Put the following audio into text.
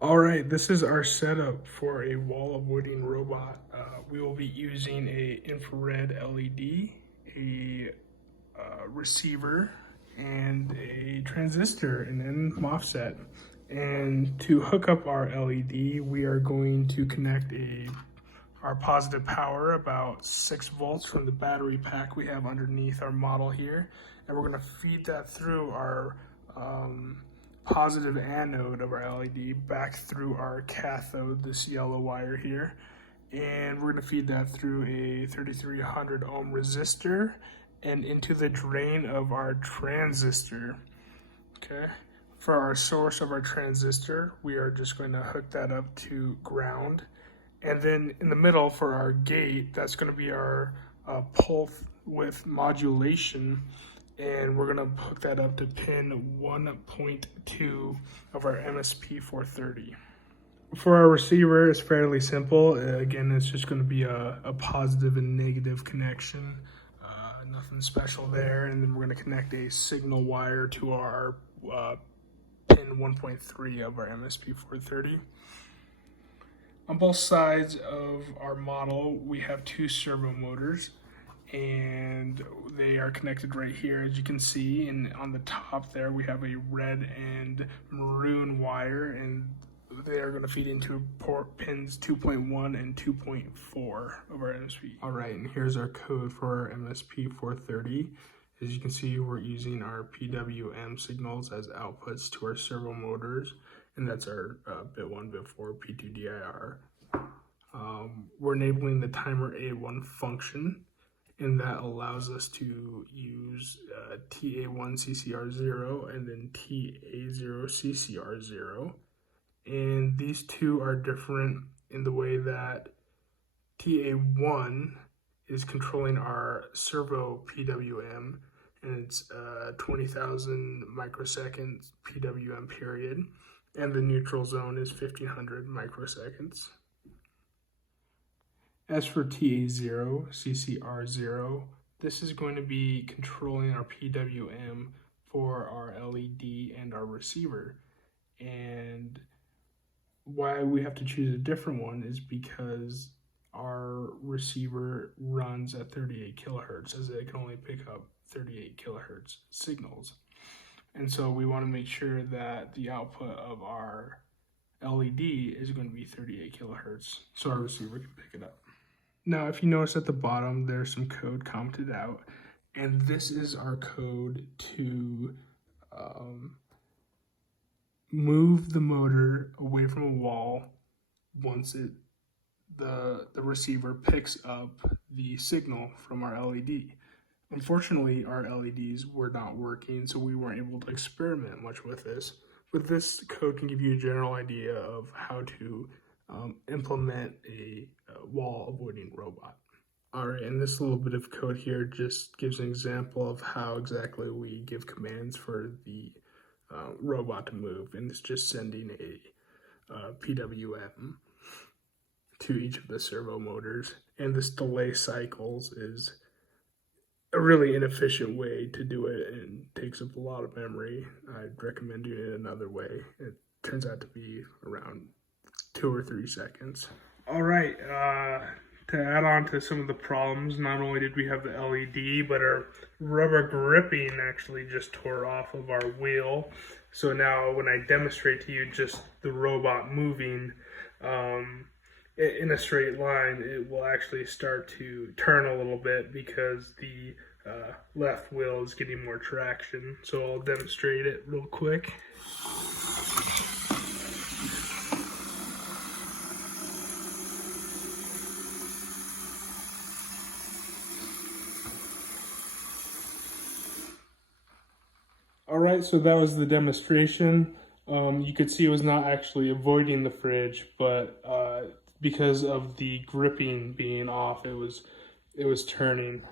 All right, this is our setup for a wall avoiding robot. We will be using a infrared LED, a receiver, and a transistor and then MOSFET. And to hook up our LED, we are going to connect our positive power, about 6 volts from the battery pack we have underneath our model here. And we're gonna feed that through our positive anode of our LED back through our cathode, this yellow wire here. And we're gonna feed that through a 3300 ohm resistor and into the drain of our transistor, okay? For our source of our transistor, we are just going to hook that up to ground. And then in the middle for our gate, that's going to be our pulse width modulation. And we're going to hook that up to pin 1.2 of our MSP430. For our receiver, it's fairly simple. Again, it's just going to be a positive and negative connection. Nothing special there. And then we're going to connect a signal wire to our pin 1.3 of our MSP430. On both sides of our model, we have 2 servo motors, and they are connected right here, as you can see. And on the top there, we have a red and maroon wire, and they are going to feed into port pins 2.1 and 2.4 of our MSP. All right, and here's our code for our MSP430. As you can see, we're using our PWM signals as outputs to our servo motors, and that's our bit 1, bit 4, P2DIR. We're enabling the timer A1 function, and that allows us to use TA1 CCR0 and then TA0 CCR0. And these two are different in the way that TA1 is controlling our servo PWM, and it's 20,000 microseconds PWM period, and the neutral zone is 1500 microseconds. As for TA0, CCR0, this is going to be controlling our PWM for our LED and our receiver. And why we have to choose a different one is because our receiver runs at 38 kilohertz, as it can only pick up 38 kilohertz signals. And so we want to make sure that the output of our LED is going to be 38 kilohertz, so our receiver can pick it up. Now, if you notice at the bottom, there's some code commented out, and this is our code to move the motor away from a wall once the receiver picks up the signal from our LED. Unfortunately, our LEDs were not working, so we weren't able to experiment much with this. But this code can give you a general idea of how to implement a wall avoiding robot. All right, and this little bit of code here just gives an example of how exactly we give commands for the robot to move, and it's just sending a PWM to each of the servo motors. And this delay cycles is a really inefficient way to do it and takes up a lot of memory. I'd recommend doing it another way. It turns out to be around 2 or 3 seconds. All right, to add on to some of the problems, not only did we have the LED, but our rubber gripping actually just tore off of our wheel. So now when I demonstrate to you just the robot moving in a straight line, it will actually start to turn a little bit because the left wheel is getting more traction. So I'll demonstrate it real quick. All right, so that was the demonstration. You could see it was not actually avoiding the fridge, but because of the gripping being off, it was turning.